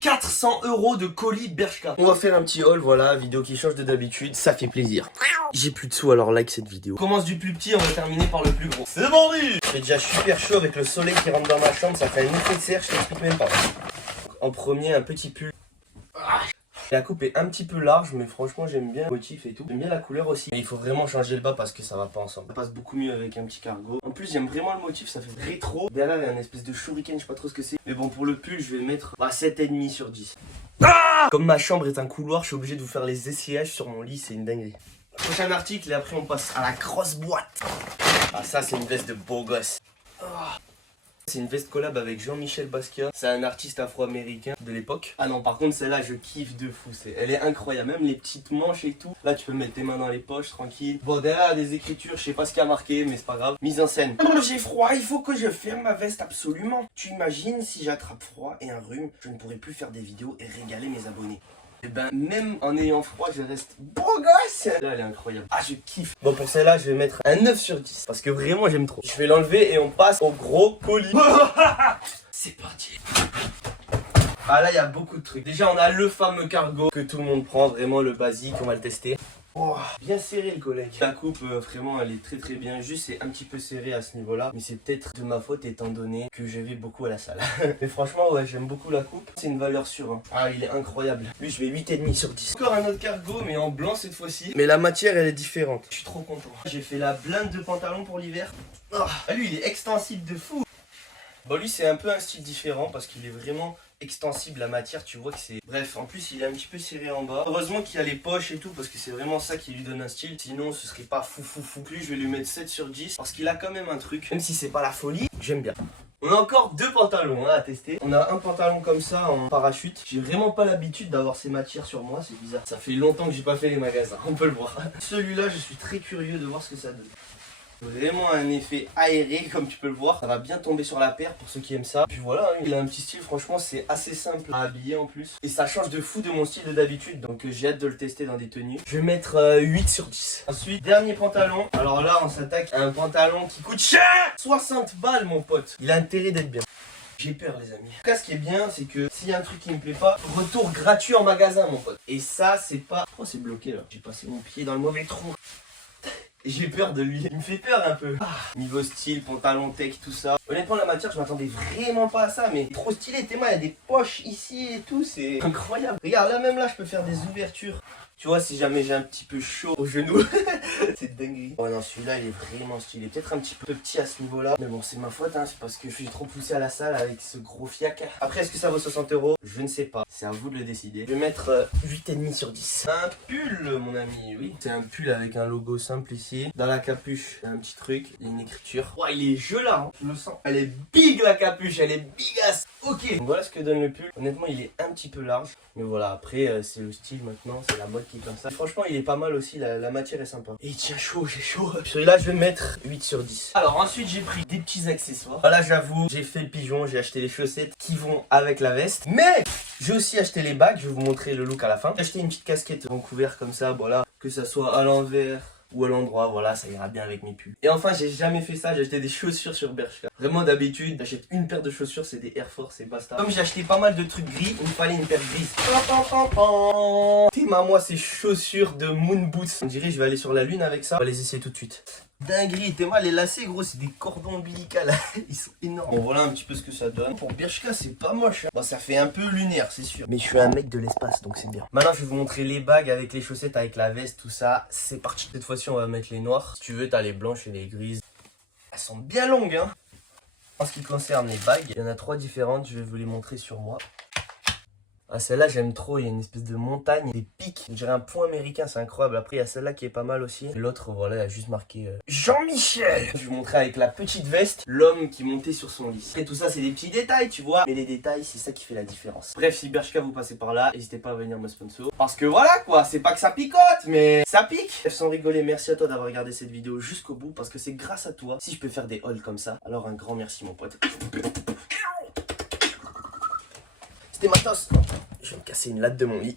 400 € de colis Bershka. On va faire un petit haul, voilà, vidéo qui change de d'habitude, ça fait plaisir. J'ai plus de sous, alors like cette vidéo. On commence du plus petit, on va terminer par le plus gros. C'est bon, j'ai déjà super chaud avec le soleil qui rentre dans ma chambre, ça fait un effet de serre, je t'explique même pas. En premier, un petit pull. La coupe est un petit peu large, mais franchement j'aime bien le motif et tout. J'aime bien la couleur aussi. Mais il faut vraiment changer le bas parce que ça va pas ensemble. Ça passe beaucoup mieux avec un petit cargo. En plus j'aime vraiment le motif, ça fait rétro. Derrière il y a une espèce de shuriken, je sais pas trop ce que c'est. Mais bon, pour le pull je vais mettre 7,5 sur 10. Comme ma chambre est un couloir, je suis obligé de vous faire les essayages sur mon lit, c'est une dinguerie. Prochain article et après on passe à la grosse boîte. Ah, ça c'est une veste de beau gosse. C'est une veste collab avec Jean-Michel Basquiat. C'est un artiste afro-américain de l'époque. Ah non, par contre celle-là je kiffe de fou. Elle est incroyable, même les petites manches et tout. Là tu peux mettre tes mains dans les poches tranquille. Bon, derrière des écritures, je sais pas ce qu'il y a marqué, mais c'est pas grave. Mise en scène. Oh, j'ai froid, il faut que je ferme ma veste absolument. Tu imagines si j'attrape froid et un rhume, je ne pourrai plus faire des vidéos et régaler mes abonnés. Et ben même en ayant froid je reste beau gosse. Là elle est incroyable. Ah, je kiffe. Bon, pour celle-là je vais mettre un 9 sur 10 parce que vraiment j'aime trop. Je vais l'enlever et on passe au gros colis. C'est parti. Ah, là il y a beaucoup de trucs. Déjà on a le fameux cargo que tout le monde prend, vraiment le basique, on va le tester. Oh, bien serré le collègue. La coupe vraiment elle est très bien. Juste c'est un petit peu serré à ce niveau là. Mais c'est peut-être de ma faute étant donné que je vais beaucoup à la salle. Mais franchement ouais, j'aime beaucoup la coupe. C'est une valeur sûre hein. Ah, il est incroyable. Lui je vais 8,5 sur 10. Encore un autre cargo mais en blanc cette fois-ci. Mais la matière elle est différente. Je suis trop content. J'ai fait la blinde de pantalon pour l'hiver. Ah, lui il est extensible de fou. Bon, lui c'est un peu un style différent parce qu'il est vraiment extensible, la matière tu vois que c'est... Bref, en plus il est un petit peu serré en bas. Heureusement qu'il y a les poches et tout parce que c'est vraiment ça qui lui donne un style. Sinon ce serait pas fou. Lui je vais lui mettre 7 sur 10 parce qu'il a quand même un truc. Même si c'est pas la folie, j'aime bien. On a encore deux pantalons à tester. On a un pantalon comme ça en parachute. J'ai vraiment pas l'habitude d'avoir ces matières sur moi, c'est bizarre. Ça fait longtemps que j'ai pas fait les magasins, on peut le voir. Celui-là je suis très curieux de voir ce que ça donne. Vraiment un effet aéré comme tu peux le voir. Ça va bien tomber sur la paire pour ceux qui aiment ça. Puis voilà, il a un petit style, franchement c'est assez simple à habiller en plus. Et ça change de fou de mon style d'habitude. Donc j'ai hâte de le tester dans des tenues. Je vais mettre 8 sur 10. Ensuite, dernier pantalon. Alors là on s'attaque à un pantalon qui coûte cher, 60 balles mon pote. Il a intérêt d'être bien. J'ai peur les amis. En tout cas ce qui est bien c'est que s'il y a un truc qui me plaît pas, retour gratuit en magasin mon pote. Et ça c'est pas... Oh, c'est bloqué là. J'ai passé mon pied dans le mauvais trou. J'ai peur de lui, il me fait peur un peu. Niveau style, pantalon tech, tout ça. Honnêtement la matière je m'attendais vraiment pas à ça. Mais trop stylé, tes mains, il y a des poches ici et tout, c'est incroyable. Regarde là, même là je peux faire des ouvertures. Tu vois, si jamais j'ai un petit peu chaud au genou. C'est dinguerie. Oh non, celui-là il est vraiment stylé. Peut-être un petit peu petit à ce niveau là. Mais bon, c'est ma faute hein. C'est parce que je suis trop poussé à la salle avec ce gros fiac. Après, est-ce que ça vaut 60 €? Je ne sais pas. C'est à vous de le décider. Je vais mettre 8,5 sur 10. Un pull mon ami, oui. C'est un pull avec un logo simple ici. Dans la capuche, il y a un petit truc. Il y a une écriture. Oh, il est jeu là, hein. Je le sens. Elle est big la capuche, elle est bigasse. Ok. Donc voilà ce que donne le pull. Honnêtement, il est un petit peu large. Mais voilà, après, c'est le style maintenant. C'est la mode qui est comme ça. Franchement, il est pas mal aussi. La matière est sympa. Et il tient chaud, j'ai chaud. Celui-là, je vais mettre 8 sur 10. Alors ensuite, j'ai pris des petits accessoires. Voilà, j'avoue, j'ai fait le pigeon. J'ai acheté les chaussettes qui vont avec la veste. Mais j'ai aussi acheté les bagues. Je vais vous montrer le look à la fin. J'ai acheté une petite casquette en couvert comme ça. Voilà, que ça soit à l'envers ou à l'endroit, voilà, ça ira bien avec mes pulls. Et enfin, j'ai jamais fait ça, j'ai acheté des chaussures sur Bershka. Vraiment d'habitude, j'achète une paire de chaussures, c'est des Air Force et basta. Comme j'ai acheté pas mal de trucs gris, il me fallait une paire grise. Team à moi, ces chaussures de Moon Boots. On dirait je vais aller sur la lune avec ça. On va les essayer tout de suite. Dinguerie, t'es mal les lacets gros, c'est des cordons ombilicaux. Ils sont énormes. Bon voilà un petit peu ce que ça donne. Pour Bershka c'est pas moche hein. Bon ça fait un peu lunaire c'est sûr. Mais je suis un mec de l'espace donc c'est bien. Maintenant je vais vous montrer les bagues avec les chaussettes, avec la veste, tout ça. C'est parti. Cette fois-ci on va mettre les noires. Si tu veux t'as les blanches et les grises. Elles sont bien longues hein. En ce qui concerne les bagues, il y en a 3 différentes, je vais vous les montrer sur moi. Ah, celle-là j'aime trop, il y a une espèce de montagne, des pics, je dirais un pont américain, c'est incroyable. Après il y a celle-là qui est pas mal aussi. L'autre voilà, elle a juste marqué Jean-Michel. Je vais vous montrer avec la petite veste, l'homme qui montait sur son lit. Après tout ça c'est des petits détails tu vois, mais les détails c'est ça qui fait la différence. Bref, si Bershka vous passez par là, n'hésitez pas à venir me sponsor. Parce que voilà quoi, c'est pas que ça picote, mais ça pique. Bref, sans rigoler, merci à toi d'avoir regardé cette vidéo jusqu'au bout, parce que c'est grâce à toi si je peux faire des hauls comme ça. Alors un grand merci mon pote. C'était matos. Je vais me casser une latte de mon lit.